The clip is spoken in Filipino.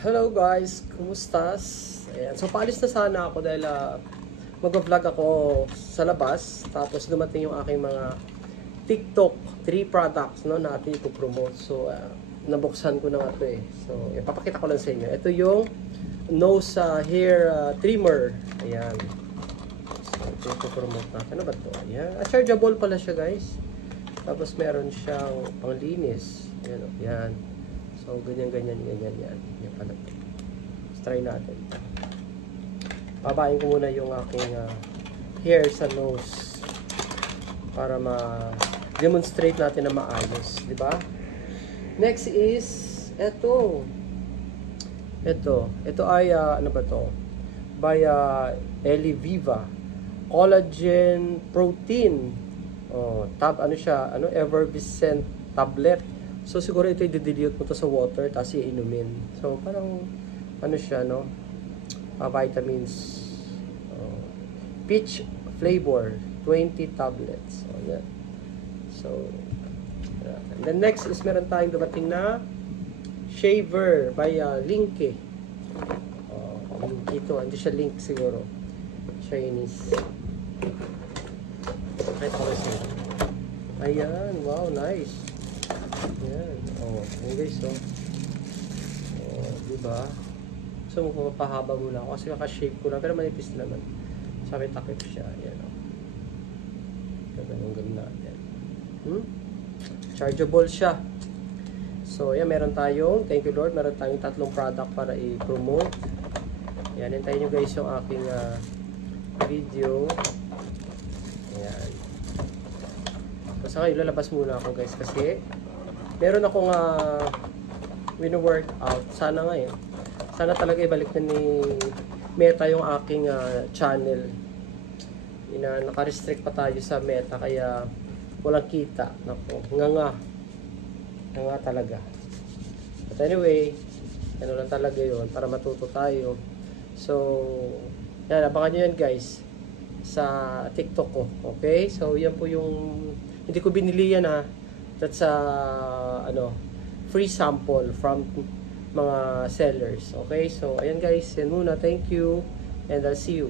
Hello guys, kumustas? Ayan. So paalis na sana ako dahil mag-vlog ako sa labas. Tapos dumating yung aking mga TikTok 3 products no, na ating ipopromote. So nabuksan ko na nga ito eh. So ipapakita ko lang sa inyo. Ito yung nose hair trimmer. Ayan. So ito ipopromote natin. Ano ba ito? Ayan. Chargeable pala siya guys. Tapos meron siyang panglinis. Ayan. Ayan. So, ganyan. Yan pala. Let's try natin. Babain ko muna yung aking hair sa nose para ma-demonstrate natin na maayos. Diba? Next is ito. Ito ay, ano ba to? By Eli Viva. Collagen Protein. Oh, ano siya? Effervescent tablet. So, siguro ito i-dilute mo to sa water, tapos iinumin. So, parang, siya, no? Vitamins. Peach flavor, 20 tablets. So, yan. So, and then next is meron tayong dumating na shaver by Linke. Linke ito. Hindi siya link siguro. Chinese. Kahit ako siya. Ayan. Wow, nice. Ayan. Ayan guys, diba? So, magpapahaba muna ako kasi kaka-shape ko lang. Pero manipis naman. Sabi takip siya. Ayan, Ganun natin. Chargeable siya. So, ayan, meron tayong, thank you Lord, meron tayong 3 product para i-promote. Ayan, hintayin nyo guys yung aking video. Ayan. Basta ngayon, lalabas muna ako guys kasi meron akong wino-workout. Sana ngayon. Sana talaga ibalik na ni Meta yung aking channel. Naka-restrict pa tayo sa Meta kaya walang kita. Nako, nga talaga. But anyway, ano lang talaga yun para matuto tayo. So, yan, abangan nyo yan guys sa TikTok ko. Okay? So, yan po yung hindi ko binili yan that's free sample from mga sellers. Okay? So, ayan guys. Yan muna. Thank you. And I'll see you.